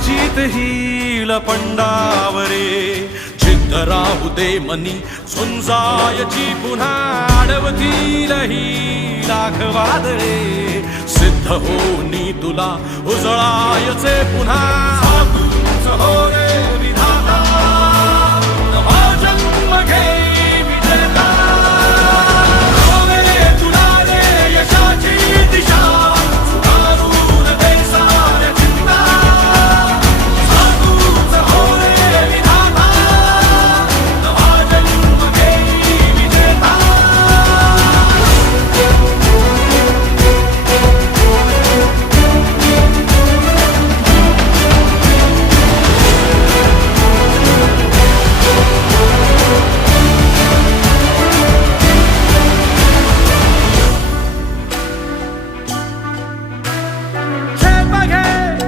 जीत hill पंडावरे जिद्द राहू दे मनी झुंजायची पुन्हा अडवतील ही लाख वादळे सिद्ध होनी तुला उजळायचे पुन्हा